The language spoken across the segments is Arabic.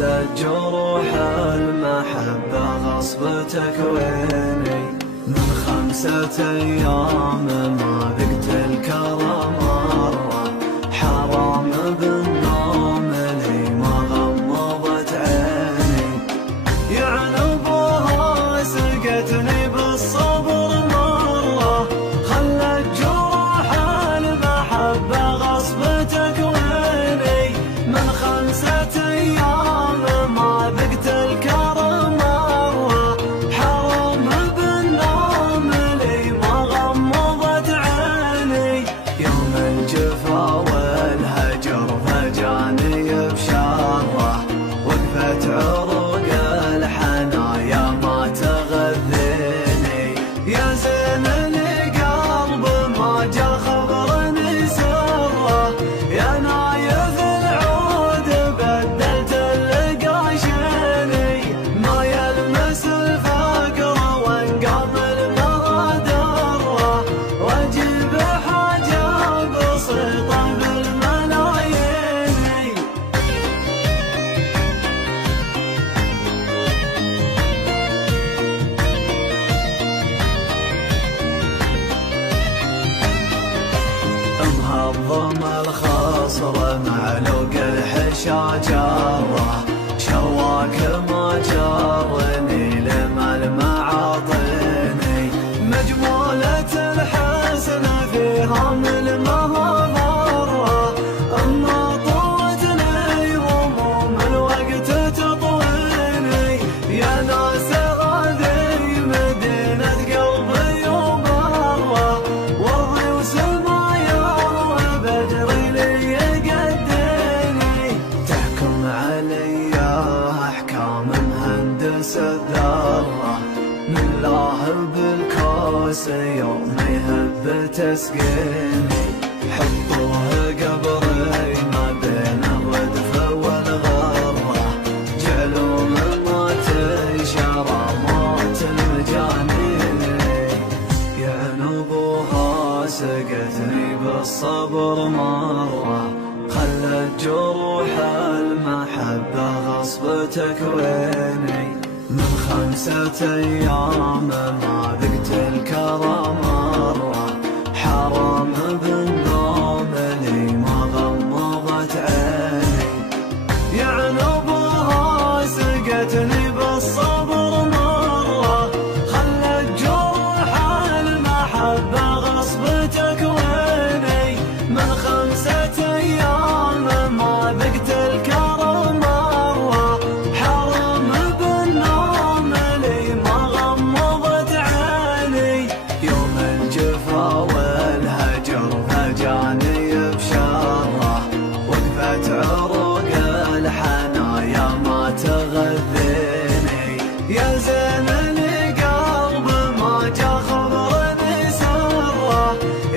خلت جروح المحبة غصب تكويني. من 5 أيام ما ذقت الكرم مرة، حرام بالنوم لي ما غمضت عيني. يعنبها سقتني بالصبر مرة، خلت جروح المحبة غصب تكويني. من 5 أيام ما ذقت الكرم مرة، حرام بالنوم لي ما غمضت عيني. يوم الجفا والهجر فجاني بشره، وقفت عروق الحنايا ما تغذيني. يا زين القلب ما جا خبرني سره، يا نايف العود بدلت القاشيني. ما يلمس الفقر وانقام المغادره، واجيب حاجه بسيطه بالملايين. مهضم الخصر معلوق الحشاجره، شواك ما جرني لما المعاطيني. مجمولة الحسن فيها من المهضره، اما طوتني هموم الوقت تطويني. يا ناس هذه مدينة قلبي وبره، وضي وسمايا وبدري لي يقديني. تحكم علي احكام مهندس الذره، من الله بالكوس يوم يهب تسقيني. حطوه قبري ما بين الردف والغره، جعلوا من موت شرى موت المجانين. يعنبوها سقتني بالصبر مرة، خلت جروح المحبة غصب تكويني. من 5 أيام ما ذقت الكرم مرة، حرام بالنوم لي ما غمضت عيني. يعنبها سقتني بالصبر مرة، خلت جروح المحبة غصب تكويني. من 5 أيام ما ذقت الكرم مرة، حرام بالنوم لي ما غمضت عيني. يوم الجفا والهجر فجاني بشره، وقفت عروق الحنايا ما تغذيني. يا زين القلب ما جا خبرني سره،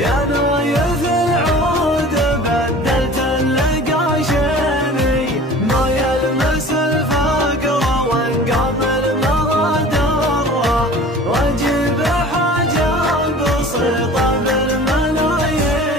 يا نايف العود بدلت القاشيني. ما يلمس الفقر وانقام المغادره، واجيب حاجه بسيطه بالملايين.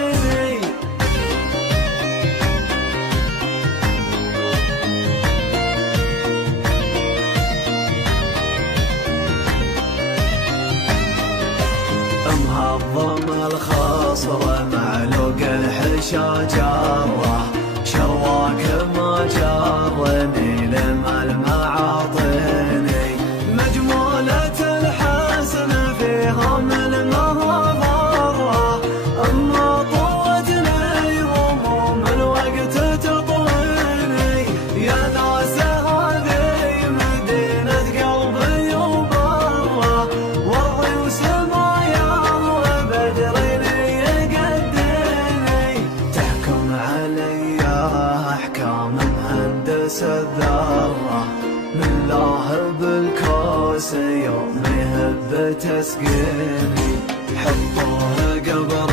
مهضم الخصر معلوق الحشاجره، شواك ما جرني لما المعاطيني. مجمولة الحسن فيها من المهضره، اما طوتني هموم الوقت تطويني. يا ناس هذه مدينة قلبي وبره، وضي وسمايا وبدري لي يقديني. تحكم علي احكام مهندس الذره، من الله بالكوس يوم يهب تسقيني. حطوه قبر